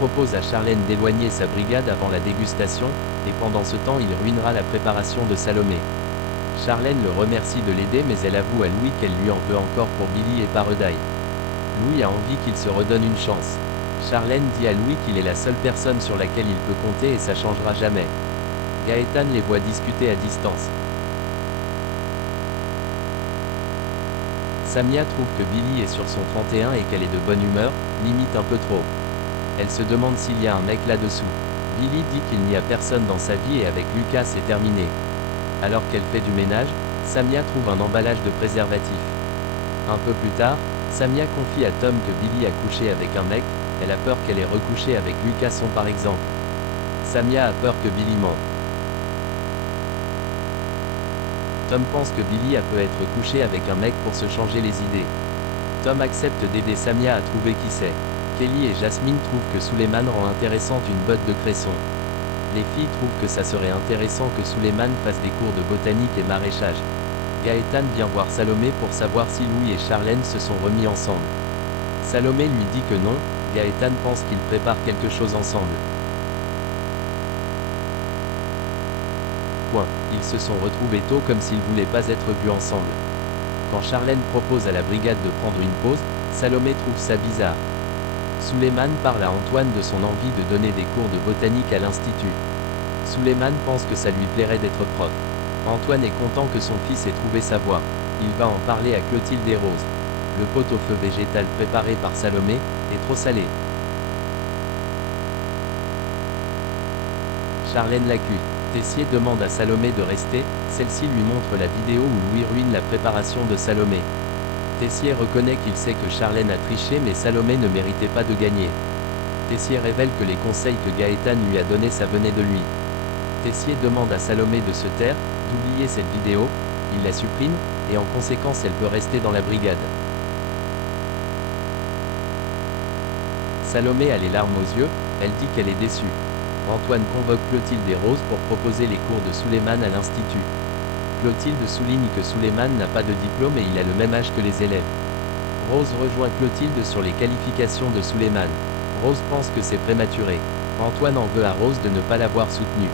propose à Charlène d'éloigner sa brigade avant la dégustation, et pendant ce temps il ruinera la préparation de Salomé. Charlène le remercie de l'aider mais elle avoue à Louis qu'elle lui en veut encore pour Billy et Paradis. Louis a envie qu'il se redonne une chance. Charlène dit à Louis qu'il est la seule personne sur laquelle il peut compter et ça changera jamais. Gaëtan les voit discuter à distance. Samia trouve que Billy est sur son 31 et qu'elle est de bonne humeur, limite un peu trop. Elle se demande s'il y a un mec là-dessous. Billy dit qu'il n'y a personne dans sa vie et avec Lucas c'est terminé. Alors qu'elle fait du ménage, Samia trouve un emballage de préservatifs. Un peu plus tard, Samia confie à Tom que Billy a couché avec un mec, elle a peur qu'elle ait recouché avec Lucas par exemple. Samia a peur que Billy mente. Tom pense que Billy peut être couché avec un mec pour se changer les idées. Tom accepte d'aider Samia à trouver qui c'est. Kelly et Jasmine trouvent que Suleiman rend intéressante une botte de cresson. Les filles trouvent que ça serait intéressant que Suleiman fasse des cours de botanique et maraîchage. Gaëtan vient voir Salomé pour savoir si Louis et Charlène se sont remis ensemble. Salomé lui dit que non, Gaëtan pense qu'ils préparent quelque chose ensemble. Ils se sont retrouvés tôt comme s'ils voulaient pas être vus ensemble. Quand Charlène propose à la brigade de prendre une pause, Salomé trouve ça bizarre. Suleiman parle à Antoine de son envie de donner des cours de botanique à l'institut. Suleiman pense que ça lui plairait d'être prof. Antoine est content que son fils ait trouvé sa voie. Il va en parler à Clotilde et Rose. Le pot-au-feu végétal préparé par Salomé est trop salé. Charlène l'accuse. Tessier demande à Salomé de rester, celle-ci lui montre la vidéo où Louis ruine la préparation de Salomé. Tessier reconnaît qu'il sait que Charlène a triché mais Salomé ne méritait pas de gagner. Tessier révèle que les conseils que Gaëtan lui a donnés ça venait de lui. Tessier demande à Salomé de se taire, d'oublier cette vidéo, il la supprime, et en conséquence elle peut rester dans la brigade. Salomé a les larmes aux yeux, elle dit qu'elle est déçue. Antoine convoque Clotilde et Rose pour proposer les cours de Suleiman à l'institut. Clotilde souligne que Suleiman n'a pas de diplôme et il a le même âge que les élèves. Rose rejoint Clotilde sur les qualifications de Suleiman. Rose pense que c'est prématuré. Antoine en veut à Rose de ne pas l'avoir soutenu.